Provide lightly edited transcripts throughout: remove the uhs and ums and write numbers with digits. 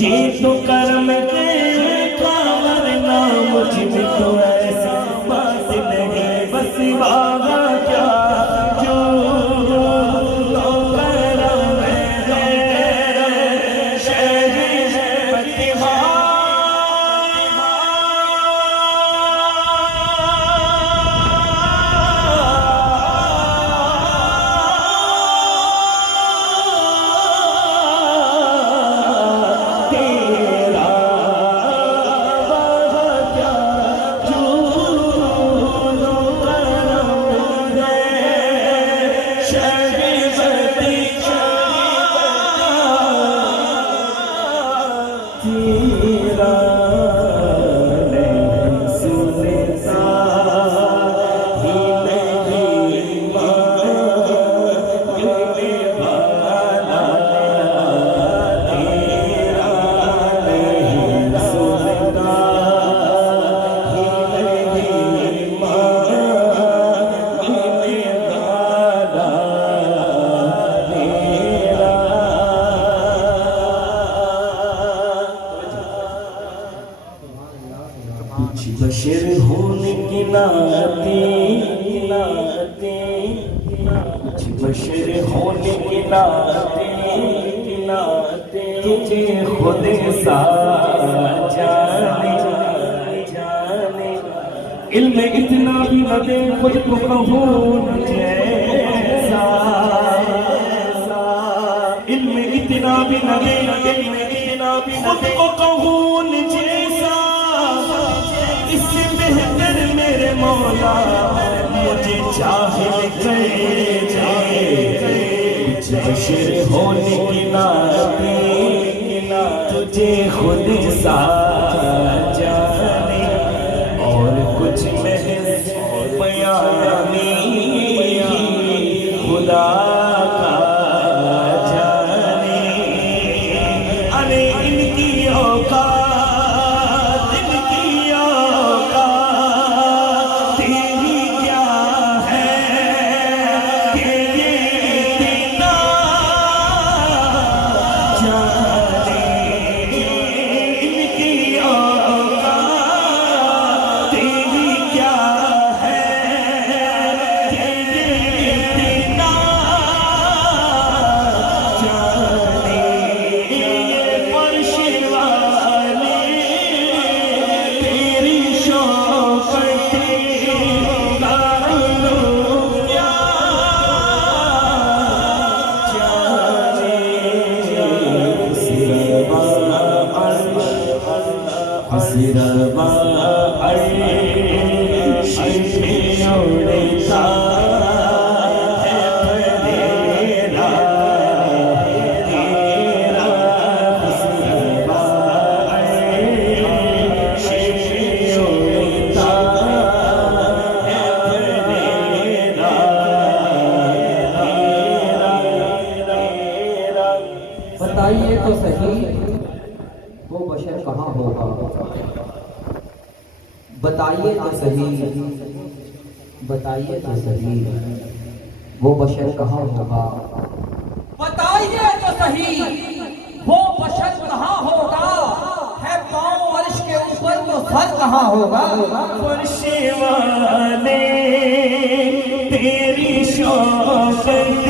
ये तो कर्म के वरना मुझ में तो ऐसी बात नहीं, बस वादा क्या जो तो कर्म है शहर प्रतिभा बशर होने के नाते बशर होने के नाते तुझे खुद सा जाने इल्म इतना भी न दे खुद को कहूँ जैसा, इल्म इतना भी न दे खुद को कहूँ जैसा, इससे बेहतर मेरे मौला मुझे चाहे जाए। कुछ बशर होने के नाते तुझे खुद सा जाने और कुछ महज बयानी खुदा का जाने। अरे इनकी औकात बताइए तो सही वो बशर कहाँ होगा, बताइए तो सही, बताइए तो सही वो बशर कहाँ होगा? बताइए तो सही, वो बशर कहाँ होगा? है पाँव अर्श के ऊपर तो सर कहाँ होगा? फर्शे वाले तेरी शौकत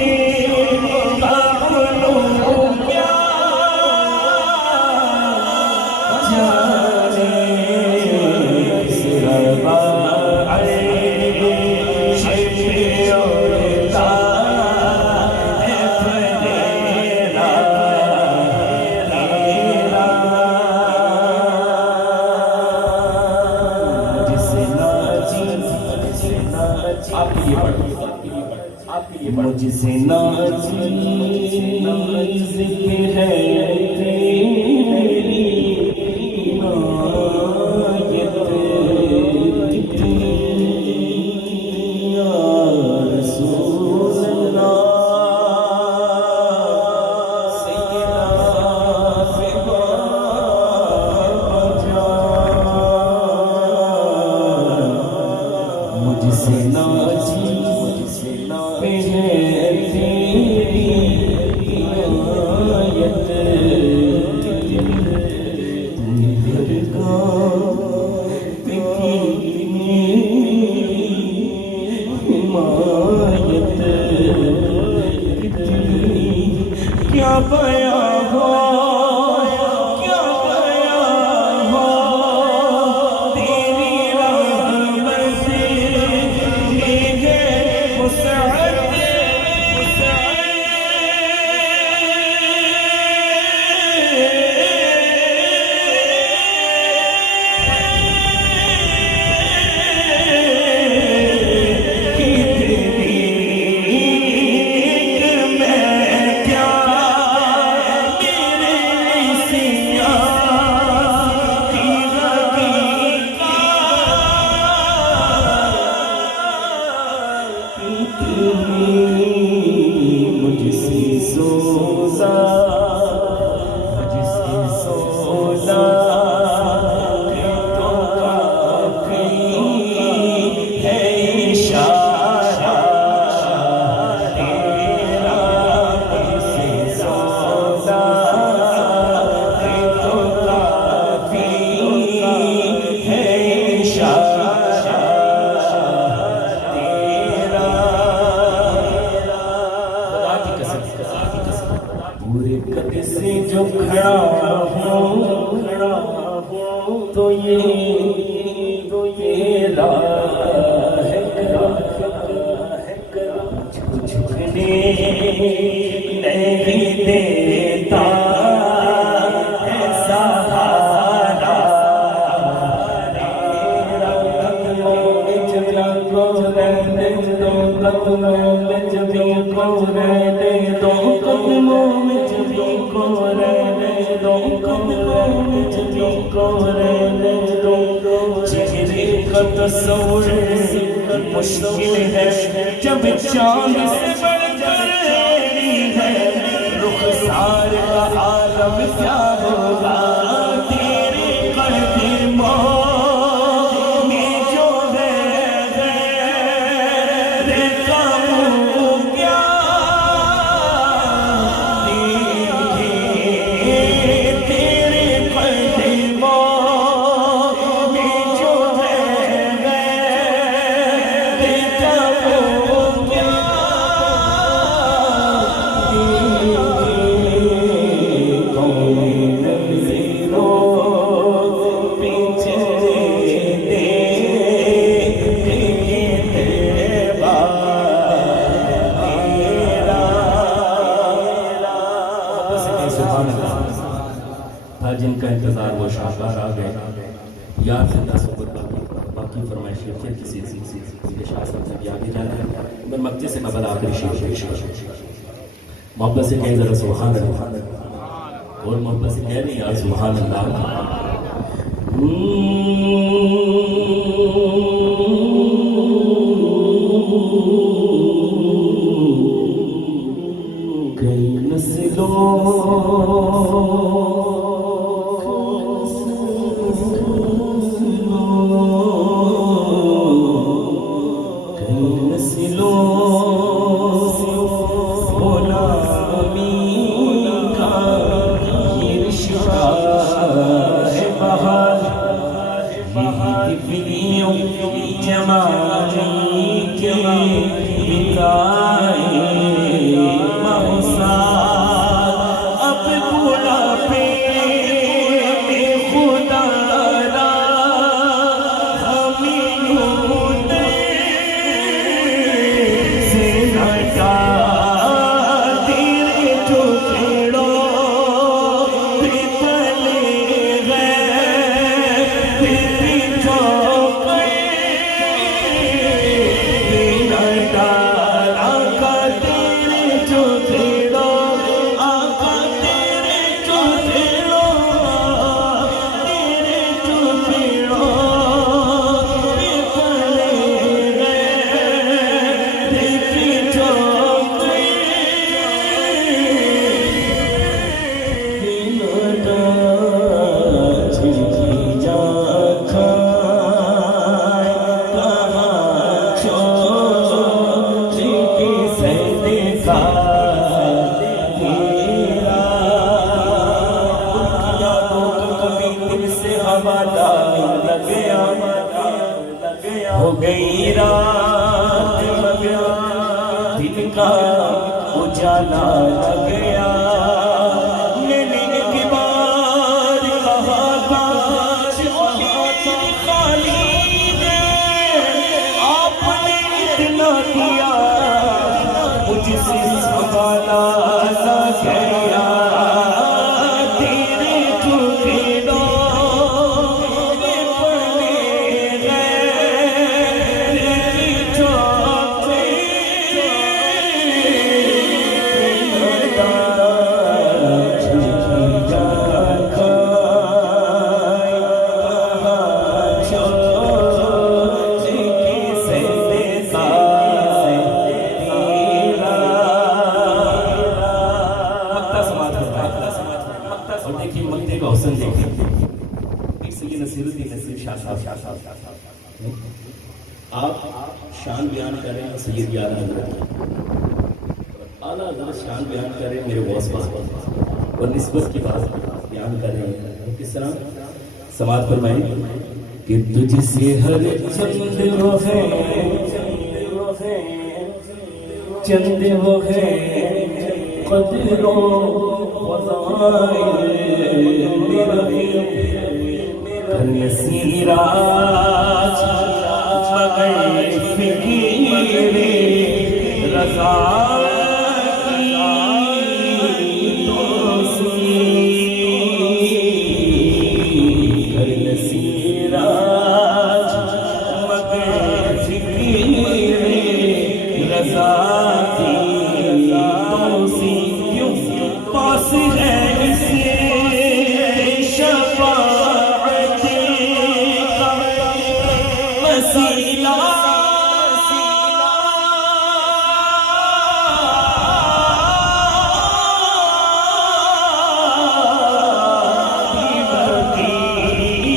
मुझसे नाज़ है तेरी इनायत या रसूल अल्लाह सैयदा फिदा मुझसे नाज़ क्या बया हो, क्या बया हो, तेरी रहमत है मुसअद मुझसे सोजा तो काफी है इशारा तेरा मुझसे सोजा तो काफी है इशारा पूरे कद से जो खड़ा हूँ तो ये राह झुकने नहीं देता है सहारा कदमों में जब को रहने दो, कदमों में जब को रहने दो, कदमों में जब को रहने दो, कदमों में जब को रहने दो। चेहरे का तस्वीर मुश्किल है जब चांद से बढ़कर है, रुखसार का आलम क्या होगा तेरे कदमों में जो है देखा क्या तेरे कदमों में जो है देखा क्या था जिनका इंतजार वो शाहकार आ गए यार जिंदा सोबत बाकी फरमाइशें फिर किसी शासन से भी आगे जाना है। मैं मक्के से कबल आखिरी शेर पेश मोहब्बत से कहें जरा सुभान अल्लाह, और मोहब्बत से कह नहीं यार सुभान अल्लाह। कई नस्लों जमाने के बिताए मौसा अब बुढ़ापे में खुदा रा हमें ढूंढे से हटा तेरे टुकड़ों पे पले गए तेरी चौके बिना डाला का तेरे टुकड़ों आका तेरे टुकड़ों तेरे टुकड़ों पे पले गए तेरी चौके हो गई रात दिन का उजाला लग गया मैंने एक बार कहा काश मेरी खाली में आपने इतना दिया मुझसे संभाला न गया तेरे टुकड़ों में पले गए तेरी चौके और देखिए मक्ते का हुस्न देखिए एक सैयद नसीरुद्दीन नसीर शाह साहब आप शान बयान कर रहे हैं सैयद आला हज़रत शान बयान कर रहे हैं मेरे बॉस और निस्बत की बात बयान कर रहे हैं किस तरह समाज फरमाएं कि तुझसे हर चंद वो है चंद वो है कदरों नसीराज मगर फिकीरे रज़ा की दोस्ती नसीराज मगर फिकीरे रज़ा की दोस्ती क्यों पास है इसे शफाअत का वसीला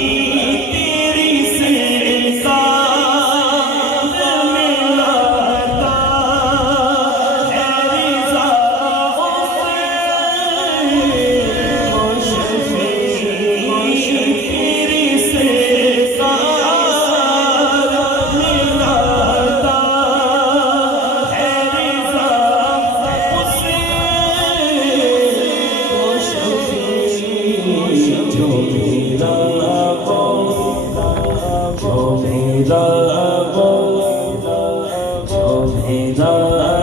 तेरी से साथ मिलाता है रिज़ा तेरी से साथ मिलाता है रिज़ा जो मेरा जो मेरा